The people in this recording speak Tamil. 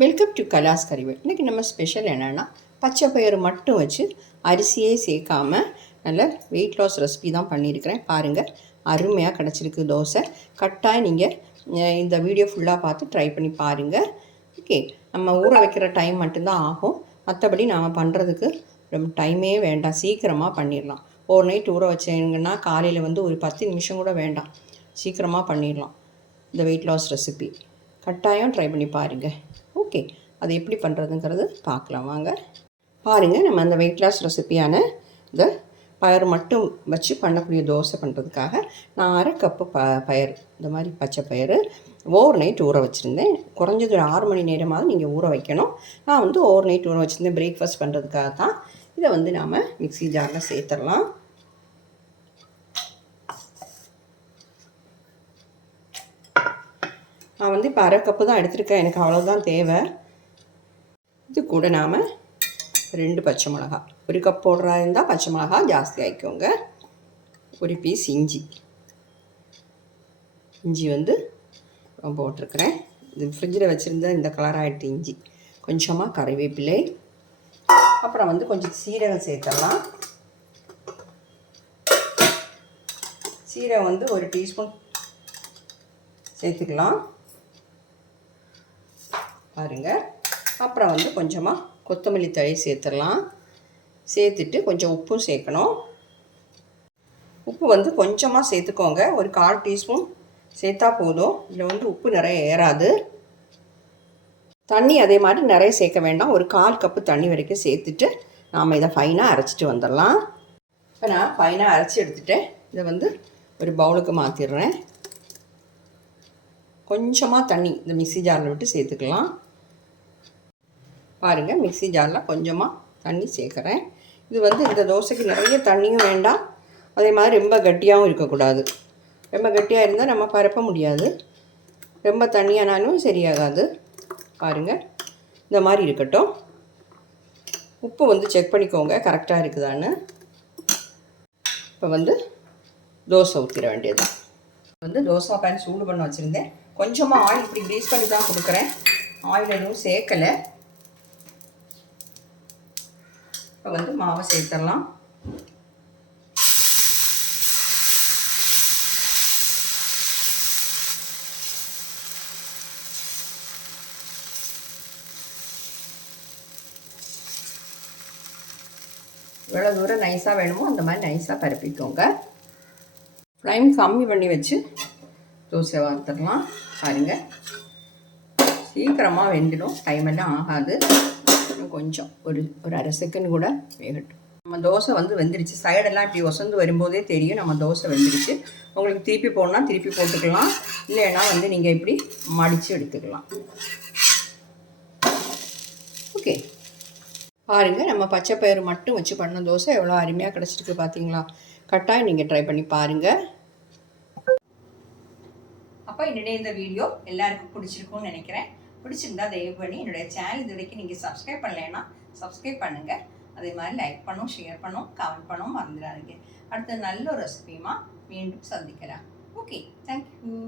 Welcome to கலாஸ் கறிவேல். இன்றைக்கி நம்ம ஸ்பெஷல் என்னென்னா பச்சை பயிறு மட்டும் வச்சு அரிசியே சேர்க்காமல் நல்ல வெயிட் லாஸ் ரெசிபி தான் பண்ணியிருக்கிறேன். பாருங்கள், அருமையாக கிடச்சிருக்கு தோசை. கட்டாயம் நீங்கள் இந்த வீடியோ ஃபுல்லாக பார்த்து ட்ரை பண்ணி பாருங்கள். ஓகே, நம்ம ஊற வைக்கிற டைம் மட்டும்தான் ஆகும். மற்றபடி நாம் பண்ணுறதுக்கு ரொம்ப டைமே வேண்டாம், சீக்கிரமாக பண்ணிடலாம். ஒரு நைட் ஊற வச்சிங்கன்னா காலையில் ஒரு 10 நிமிஷம் கூட வேண்டாம், சீக்கிரமாக பண்ணிடலாம். இந்த வெயிட் லாஸ் ரெசிபி கட்டாயம் ட்ரை பண்ணி பாருங்கள். ஓகே, அது எப்படி பண்ணுறதுங்கிறது பார்க்கலாம் வாங்க. பாருங்கள், நம்ம அந்த வெயிட் லாஸ் ரெசிப்பியான இந்த பயறு மட்டும் வச்சு பண்ணக்கூடிய தோசை பண்ணுறதுக்காக நான் 1/2 கப்பு பயறு, இந்த மாதிரி பச்சை பயிறு ஓவர் நைட் ஊற வச்சுருந்தேன். குறைஞ்சது ஒரு 6 மணி நேரமாவது நீங்கள் ஊற வைக்கணும். நான் ஓவர் நைட் ஊற வச்சுருந்தேன் பிரேக்ஃபாஸ்ட் பண்ணுறதுக்காக தான். இதை நாம் மிக்ஸி ஜாரில் சேர்த்துடலாம். நான் இப்போ 1/2 கப்பு தான் எடுத்திருக்கேன், எனக்கு அவ்வளோதான் தேவை. இது கூட நாம் 2 பச்சை மிளகா, 1 கப் போடுறா இருந்தால் பச்சை மிளகா ஜாஸ்தி ஆகிக்கோங்க. ஒரு பீஸ் இஞ்சி போட்டிருக்கிறேன். இது ஃப்ரிட்ஜில் வச்சுருந்த இந்த கலர் ஆகிட்டு இஞ்சி. கொஞ்சமாக கறிவேப்பிலை, அப்புறம் கொஞ்சம் சீரகம் சேர்த்துடலாம். சீரகம் 1 டீஸ்பூன் சேர்த்துக்கலாம் பாருங்கள். அப்புறம் கொஞ்சமாக கொத்தமல்லி தழை சேர்த்துடலாம். சேர்த்துட்டு கொஞ்சம் உப்பும் சேர்க்கணும். உப்பு கொஞ்சமாக சேர்த்துக்கோங்க, ஒரு 1/4 டீஸ்பூன் சேர்த்தா போதும். இதில் உப்பு நிறைய ஏறாது. தண்ணி அதே மாதிரி நிறைய சேர்க்க வேண்டாம், ஒரு 1/4 கப்பு தண்ணி வரைக்கும் சேர்த்துட்டு நாம் இதை ஃபைனாக அரைச்சிட்டு வந்துடலாம். இப்போ நான் ஃபைனாக அரைச்சி எடுத்துகிட்டேன். இதை ஒரு பவுலுக்கு மாற்றிடுறேன். கொஞ்சமாக தண்ணி இந்த மிக்ஸி ஜாரில் விட்டு சேர்த்துக்கலாம். பாருங்கள், மிக்ஸி ஜாரில் கொஞ்சமாக தண்ணி சேர்க்குறேன். இது இந்த தோசைக்கு நிறைய தண்ணியும் வேண்டாம், அதே மாதிரி ரொம்ப கட்டியாகவும் இருக்கக்கூடாது. ரொம்ப கட்டியாக இருந்தால் நம்ம பரப்ப முடியாது, ரொம்ப தண்ணியானாலும் சரியாகாது. பாருங்கள், இந்த மாதிரி இருக்கட்டும். உப்பு செக் பண்ணிக்கோங்க கரெக்டாக இருக்குதான்னு. இப்போ தோசை ஊற்றிட வேண்டியதுதான். தோசை பேன் சூடு பண்ண வச்சுருந்தேன். கொஞ்சமாக ஆயில் இப்படி க்ரீஸ் பண்ணி தான் கொடுக்குறேன், ஆயில் எதுவும் சேர்க்கலை. இப்போ மாவை சேர்த்துடலாம். எவ்வளோ தூரம் நைஸாக வேணுமோ அந்த மாதிரி நைஸாக பரப்பிக்கோங்க. ஃப்ளைம் கம்மி பண்ணி வச்சு தோசை வார்த்துடலாம். பாருங்கள், சீக்கிரமாக வெந்துடும், டைம் எல்லாம் ஆகாது. கொஞ்சம் ஒரு 1/2 செகண்ட் கூட வேகட்டும். நம்ம தோசை வெந்துடுச்சு. சைடெல்லாம் இப்படி ஒசந்து வரும்போதே தெரியும் நம்ம தோசை வெந்துடுச்சு. உங்களுக்கு திருப்பி போடணும்னா திருப்பி போட்டுக்கலாம், இல்லைன்னா நீங்கள் இப்படி மடித்து எடுத்துக்கலாம். ஓகே, பாருங்கள், நம்ம பச்சை பயிறு மட்டும் வச்சு பண்ண தோசை எவ்வளோ அருமையாக கிடச்சிருக்கு பார்த்தீங்களா? கட்டாயம் நீங்கள் ட்ரை பண்ணி பாருங்கள். அப்போ என்னுடைய இந்த வீடியோ எல்லாருக்கும் பிடிச்சிருக்கும்னு நினைக்கிறேன். பிடிச்சிருந்தா தயவு பண்ணி என்னுடைய சேனல் இது வரைக்கும் நீங்கள் சப்ஸ்கிரைப் பண்ணலைன்னா சப்ஸ்கிரைப் பண்ணுங்கள். அதே மாதிரி லைக் பண்ணும், ஷேர் பண்ணும், கமெண்ட் பண்ணும் மறந்துடாதீங்க. அடுத்த நல்ல ஒரு ரெசிபியுமா மீண்டும் சந்திக்கலாம். Okay, thank you.